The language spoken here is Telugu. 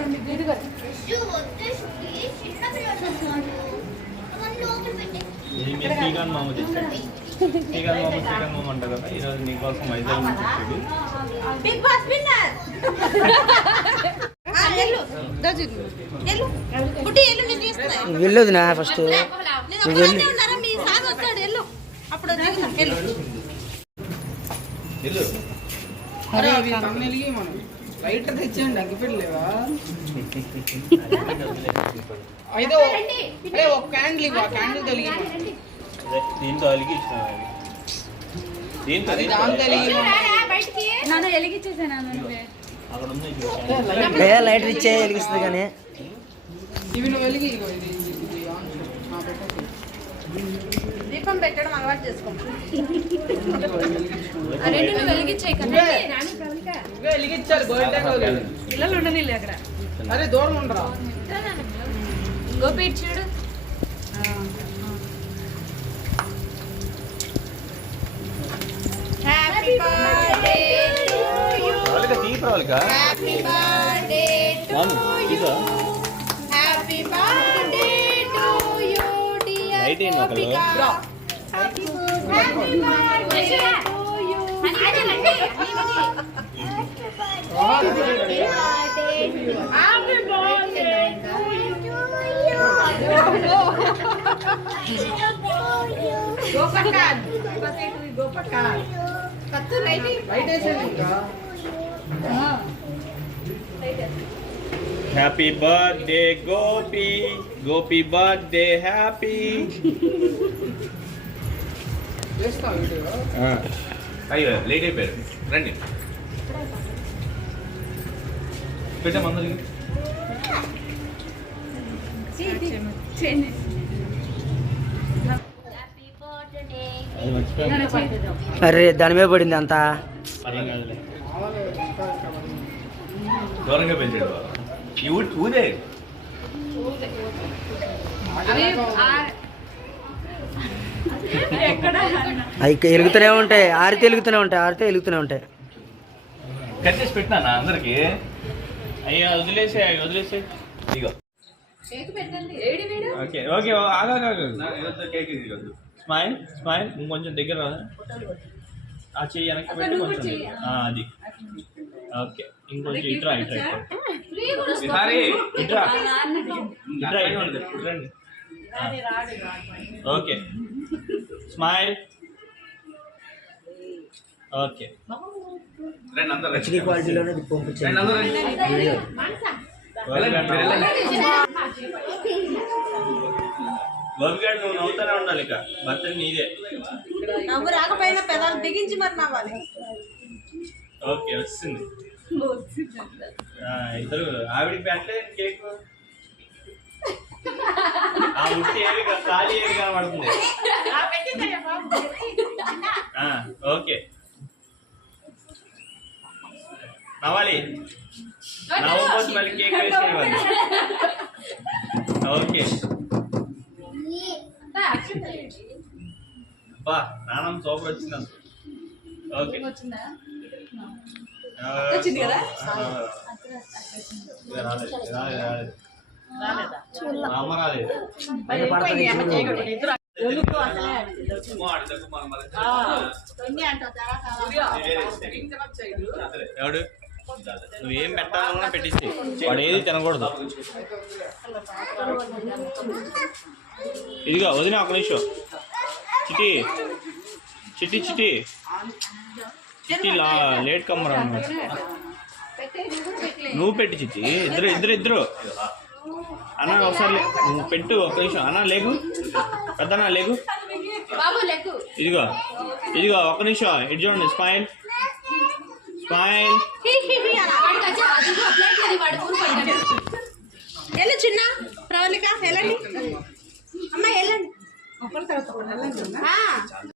ఉంది ఇదిగో శ్రీకాంత్ మామ తెచ్చాడు శ్రీకాంత్ మామ శ్రీకాంత్ మామ అంట కదా ఈరోజు మీకోసం వైజాగ్ నుంచి బిగ్ బాస్ విన్నర్. వెళ్ళొద్దు నా ఫస్ట్? అప్పుడు లైటర్ తెచ్చేయండి అగ్గిపెట్టలేవా అయితే ఒక క్యాండిల్ ఇవ్వ క్యాండిల్ అదే, దీంతో అలిగి ఇచ్చిన దీంతో నన్ను లైటర్ ఇచ్చే వెలిగిస్తుంది కానీ. ఇవి నువ్వు వెలిగి. దీపం పెట్టడం అలవాటు చేసుకోండి వెలిగించాయి నువ్వే నువ్వే వెలిగించాలి బర్త్డే కాదు పిల్లలు ఉండని అక్కడ. అరే దూరం ఉండరా? గోపి ఇటు చూడు. హ్యాపీ బర్త్డే ప్రవళిక తీ ప్రవళిక హ్యాపీ బర్త్డే మాము తీసా happy birthday to you dear happy birthday to you గోపకాన్. గోపకాన్. కత్తు రైట్ లైట్ వేసేయండి ఇంకా. Happy birthday Gopi Gopi birthday happy అయ్యో లేట్ అయిపోయారు. రండి. పెట్టామందరికి అది అరే దాని మీద పడింది అంతా. అదేం కాదులే దూరంగా పెంచాడు బాబా. ఈ ఊ ఊదే. అవి వెలుగుతూనే ఉంటాయి ఆరితే వెలుగుతూనే ఉంటాయి ఆరితే వెలుగుతూనే ఉంటాయి. కట్ చేసి పెట్టినా అందరికి? అయ్యా వదిలేసే వదిలేసే ఇగో. ఓకే ఓకే ఆగా కేక్ ఇదిగొద్దు స్మైల్ స్మైల్ ఇంకొంచెం దగ్గర రా ఆ చెయ్యి వెనక్కి పెట్టి కొంచెం ఆ, అది. ఓకే ఇంకొంచెం ఇట్రా ఇట్రా ఇట్రా. ఇట్రా ఇట్రా. రండి. ఓకే. స్మైల్. ఓకే. రండి అందరూ క్వాలిటీలోనే పంపించండి. గోపిగాడు నువ్వు నవ్వుతానే ఉండాలి ఇక. బర్త్డే నీదే. నవ్వు రాకపోయినా పెదాలు బిగించి మరి నవ్వాలి. ఓకే వచ్చింది ఇద్దరు ఆవిడికి పెట్టలే కేక్? ఆ ముట్టి ఏమి కా- ఖాళీ ఏమి కనబడుతుంది? ఓకే. నవ్వాలి. నవ్వకపోతే మళ్ళీ కేక్ ఇవ్వాలి ఓకే. బా నానం సూపర్ వచ్చింది అసలు. ఓకే. ఆ, వచ్చింది కదా? ఆ, ఇక రాలేదు, రాలేదు, రాలేదు. మా అమ్మ రాలేదు. అమ్మో, ఆడి దగ్గర మనం మళ్ళీ. ఎవడు? నువ్వేం పెట్టాలన్నా పెట్టించి. వాడు ఏది తినకూడదు. ఇదిగో వదిన ఒక నిమిషం. చిటి చిటి చిటి చిటి లా లేట్ కమ్మర్ నువ్వు పెట్టి చిట్టి. ఇద్దరు ఇద్దరు ఇద్దరు. అన్న ఒకసారి నువ్వు పెట్టు ఒక నిమిషం. అన్న లేకు. పెద్దనా లేకు. ఇదిగో. ఇదిగో ఒక నిమిషం. ఇటు చూడండి స్మైల్. స్మైల్ వెళ్ళు చిన్న. ప్రవళిక వెళ్ళండి. అమ్మ వెళ్ళండి.